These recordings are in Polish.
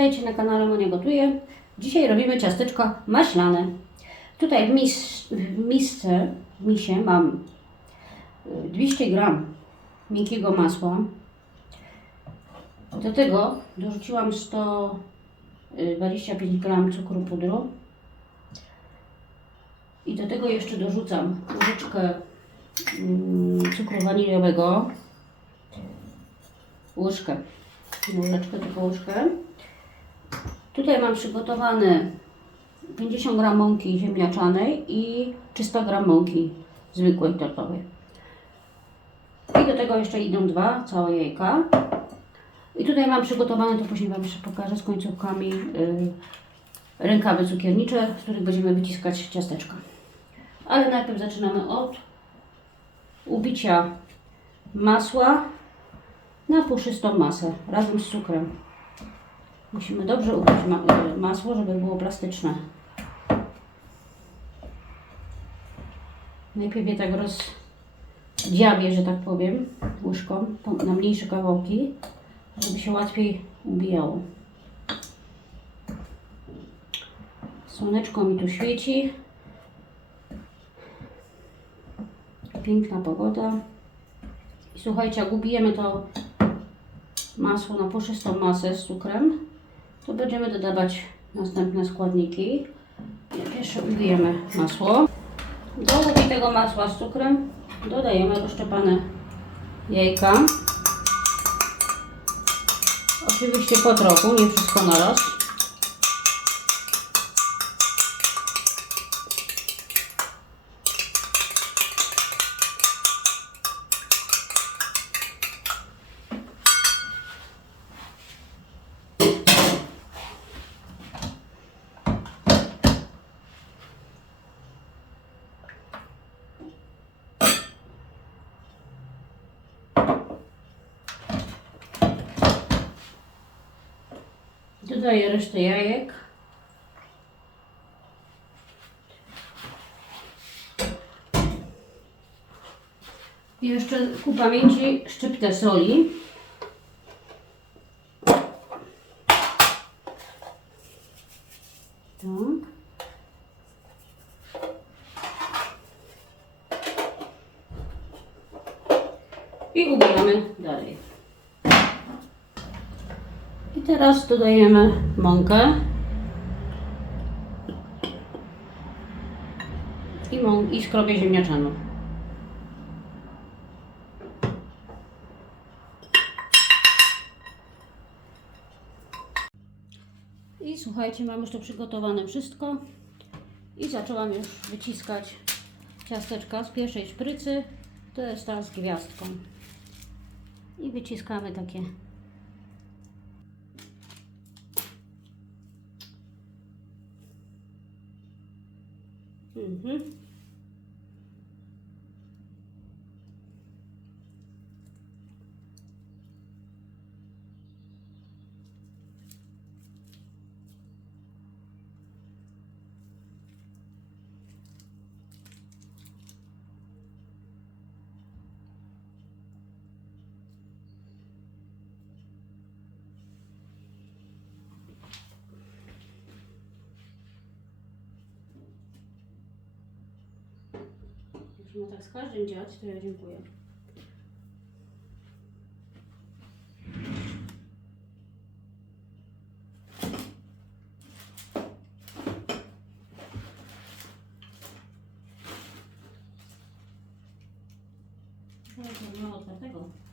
Witajcie na kanale Monia Gotuje. Dzisiaj robimy ciasteczka maślane. Tutaj w, mis, w misce, w misie mam y, 200 gram miękkiego masła. Do tego dorzuciłam 125 gram cukru pudru. I do tego jeszcze dorzucam łyżeczkę mm, cukru waniliowego. Łyżkę. Łyżeczkę, tylko łyżkę. Tutaj mam przygotowane 50 gram mąki ziemniaczanej i 300 gram mąki zwykłej tortowej. I do tego jeszcze idą dwa całe jajka. I tutaj mam przygotowane, to później Wam jeszcze pokażę z końcówkami yy, rękawy cukiernicze, z których będziemy wyciskać ciasteczka. Ale najpierw zaczynamy od ubicia masła na puszystą masę razem z cukrem. Musimy dobrze y, masło, żeby było plastyczne. Najpierw je tak rozdziabię, że tak powiem, łyżką na mniejsze kawałki, żeby się łatwiej ubijało. Słoneczko mi tu świeci. Piękna pogoda. I słuchajcie, jak ubijemy to masło na puszystą masę z cukrem, to będziemy dodawać następne składniki. Pierwsze ubijemy masło. Do ubitego masła z cukrem dodajemy rozszczepane jajka. Oczywiście po trochu, nie wszystko naraz. Dodaję resztę jajek. I jeszcze ku pamięci szczyptę soli. Tak. I ubijamy dalej. Teraz dodajemy mąkę. I, mą- i skrobię ziemniaczaną. I słuchajcie, mam już to przygotowane wszystko. I zaczęłam już wyciskać ciasteczka z pierwszej szprycy. To jest ta z gwiazdką. I wyciskamy takie 嗯哼。Ma tak z każdym dziać, to ja dziękuję. Nie.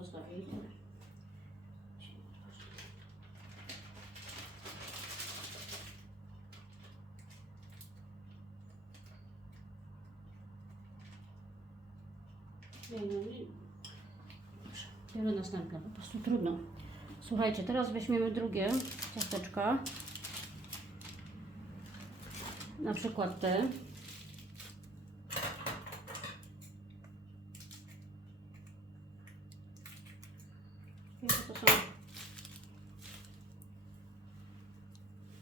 Jak mi to zostawi. Nie, nie. Dobrze, biorę następne, po prostu trudno. Słuchajcie, teraz weźmiemy drugie ciasteczka. Na przykład te. To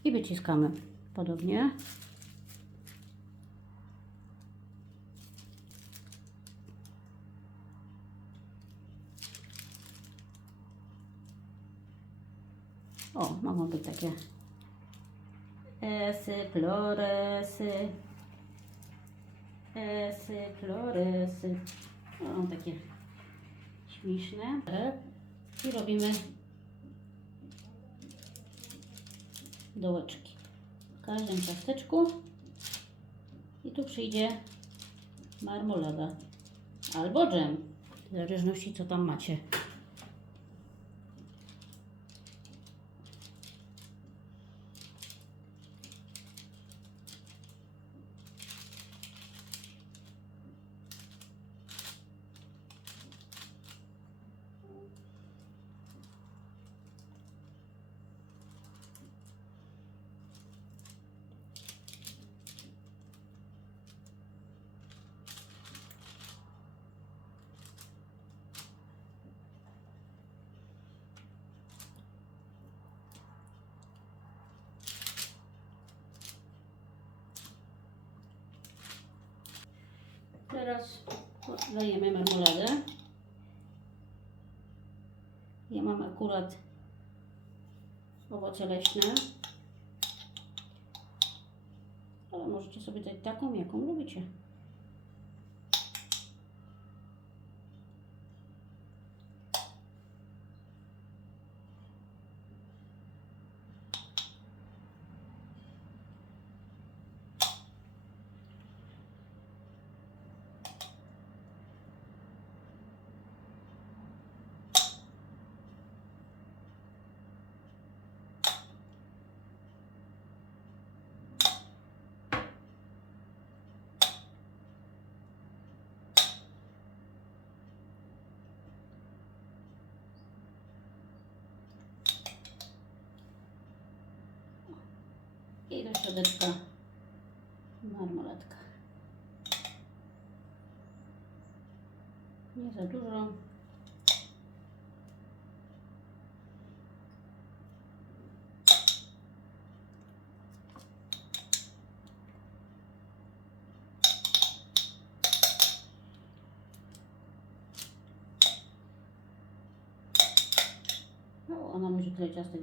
I wyciskamy podobnie. O, mogą być takie esy, floresy, esy, floresy. O, takie śmieszne. I robimy dołeczki w każdym ciasteczku. I tu przyjdzie marmolada albo dżem, w zależności co tam macie. Teraz dajemy marmoladę. Ja mam akurat owoce leśne. Ale możecie sobie dać taką, jaką lubicie. I do środeczka marmoladka. Nie za dużo. No, ona może tyle ciastek.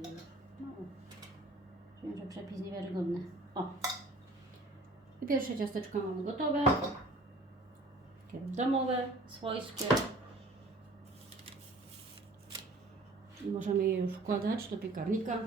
Wiem, że przepis niewiarygodny. O. I pierwsze ciasteczka mamy gotowe. Takie domowe, swojskie. I możemy je już wkładać do piekarnika.